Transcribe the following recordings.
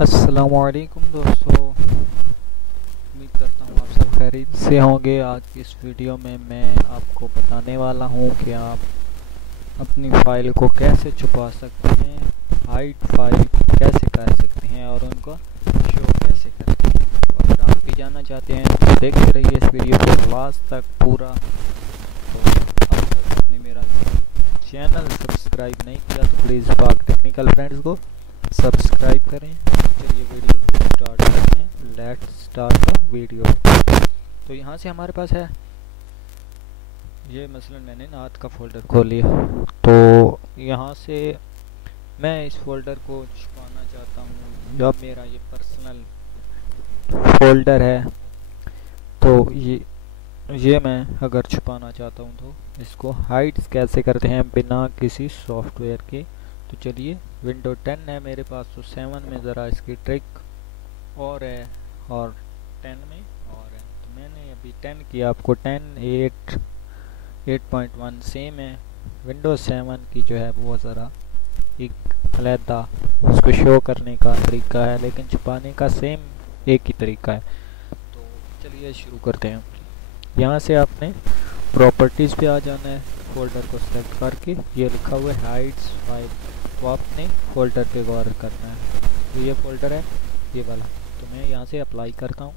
अस्सलामुअलैकुम दोस्तों, उम्मीद करता हूँ आप सब खैरियत से होंगे। आज की इस वीडियो में मैं आपको बताने वाला हूँ कि आप अपनी फ़ाइल को कैसे छुपा सकते हैं, हाइड फाइल कैसे कर सकते हैं और उनको शो कैसे करते हैं। तो अगर आप भी जानना चाहते हैं तो देखते रहिए इस वीडियो को लास्ट तक पूरा। तो अब तक आपने मेरा चैनल सब्सक्राइब नहीं किया तो प्लीज़ पाक टेक्निकल फ्रेंड्स को सब्सक्राइब करें। चलिए वीडियो स्टार्ट करते हैं। Let's start the video. तो यहाँ से हमारे पास है ये, मसलन मैंने नात का फ़ोल्डर खोल लिया। तो यहाँ से मैं इस फोल्डर को छुपाना चाहता हूँ। जब मेरा ये पर्सनल फोल्डर है तो ये मैं अगर छुपाना चाहता हूँ तो इसको हाइड कैसे करते हैं बिना किसी सॉफ्टवेयर के। तो चलिए, विंडो 10 है मेरे पास, तो 7 में ज़रा इसकी ट्रिक और है और 10 में और है। तो मैंने अभी 10 किया, आपको 10, 8, 8.1 सेम है। विंडो 7 की जो है वो ज़रा एक अलहदा उसको शो करने का तरीका है, लेकिन छुपाने का सेम एक ही तरीका है। तो चलिए शुरू करते हैं। यहाँ से आपने प्रॉपर्टीज़ पे आ जाना है, फोल्डर को सिलेक्ट करके ये लिखा हुआ है हाइड्स फाइल, तो आपने फोल्डर पे गौर करना है। तो ये फोल्डर है ये वाला, तो मैं यहाँ से अप्लाई करता हूँ।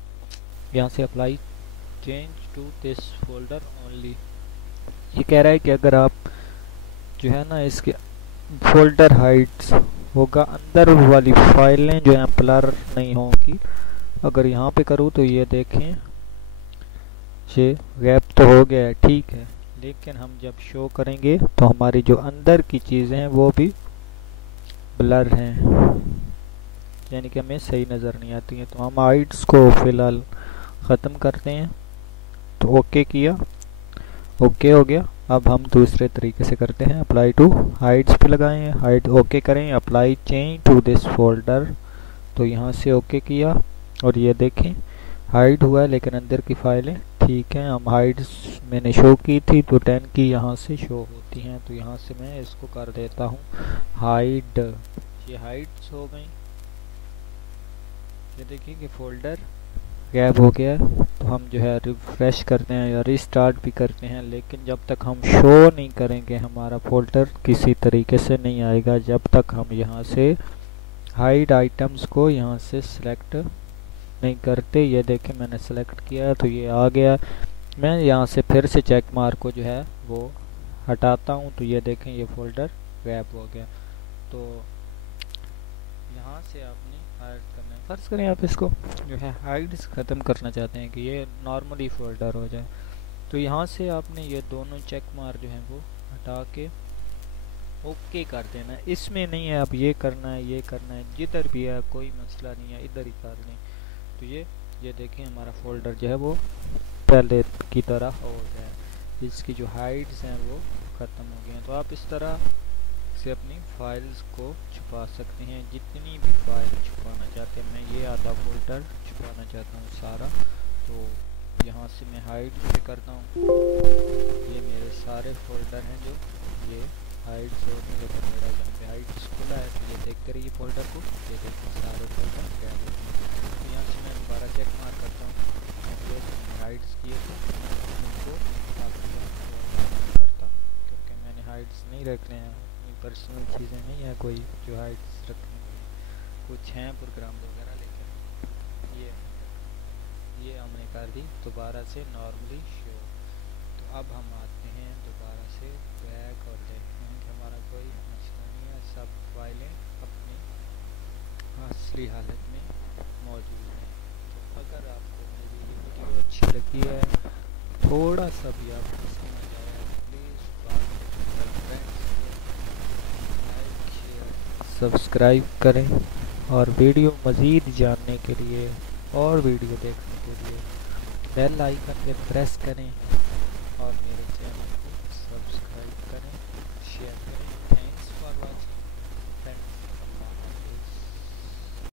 यहाँ से apply change to this folder only. ये कह रहा है कि अगर आप जो है ना इसके फोल्डर हाइड्स होगा, अंदर वाली फाइलें जो हैं ब्लर नहीं होंगी। अगर यहाँ पे करूँ तो ये देखें, ये गैप तो हो गया है, ठीक है, लेकिन हम जब शो करेंगे तो हमारी जो अंदर की चीज़ें हैं वो भी ब्लर हैं, यानी कि हमें सही नज़र नहीं आती हैं। तो हम हाइड्स को फ़िलहाल ख़त्म करते हैं। तो ओके किया, ओके हो गया। अब हम दूसरे तरीके से करते हैं, अप्लाई टू हाइड्स पे लगाएं, हाइड ओके करें, apply change to this folder. तो यहाँ से ओके किया और ये देखें हाइड हुआ है, लेकिन अंदर की फाइलें ठीक हैं। हम हाइड्स मैंने शो की थी तो 10 की यहाँ से शो होती हैं। तो यहाँ से मैं इसको कर देता हूँ हाइड। ये हाइड्स हो गई। ये देखिए कि फोल्डर गैप हो गया है। तो हम जो है रिफ्रेश करते हैं या रिस्टार्ट भी करते हैं, लेकिन जब तक हम शो नहीं करेंगे हमारा फोल्डर किसी तरीके से नहीं आएगा, जब तक हम यहाँ से हाइड आइटम्स को यहाँ से सिलेक्ट नहीं करते। ये देखें मैंने सेलेक्ट किया है तो ये आ गया। मैं यहाँ से फिर से चेक मार्क को जो है वो हटाता हूँ, तो ये देखें ये फोल्डर गैप हो गया। तो यहाँ से आपने हाइड करना है। फर्ज करें आप इसको जो है हाइड ख़त्म करना चाहते हैं कि ये नॉर्मली फोल्डर हो जाए, तो यहाँ से आपने ये दोनों चेक मार्क जो हैं वो हटा के ओके कर देना। इसमें नहीं है आप ये करना है ये करना है, जिधर भी है कोई मसला नहीं है, इधर ही कर लें। तो ये देखें हमारा फोल्डर जो है वो पहले की तरह हो गया है, इसकी जो हाइड्स हैं वो ख़त्म हो गए हैं। तो आप इस तरह से अपनी फाइल्स को छुपा सकते हैं, जितनी भी फाइल छुपाना चाहते हैं। मैं ये आधा फोल्डर छुपाना चाहता हूँ सारा, तो यहाँ से मैं हाइड पे करता हूँ। ये मेरे सारे फोल्डर हैं जो ये हाइड्स होते हैं, लेकिन मेरा यहाँ पे हाइड्स खुला है। तो ये देखते रहिए फोल्डर को, ये देखिए सारे फोल्डर क्या होते हैं। तो यहाँ से मैं दोबारा चेक मार करता हूँ, जो हाइड्स किए थे उनको करता हूँ, क्योंकि मैंने हाइड्स नहीं रखने हैं। अपनी पर्सनल चीज़ें नहीं है कोई जो हाइड्स रखने, कुछ हैं प्रोग्राम वगैरह, लेकिन ये हमने कर दी दोबारा से नॉर्मली शो। तो अब हम आते हैं दोबारा से बैक और देखते हैं कि हमारा कोई मसला नहीं है, सब फाइलें अपनी असली हालत में मौजूद हैं। तो अगर आपको मेरी ये वीडियो अच्छी लगी है, थोड़ा सा भी आपको समझ आया है, please friends like share subscribe करें और वीडियो मज़ीद जानने के लिए और वीडियो देखने के लिए बेल आइकन पे प्रेस करें और मेरे चैनल को सब्सक्राइब करें, शेयर करें।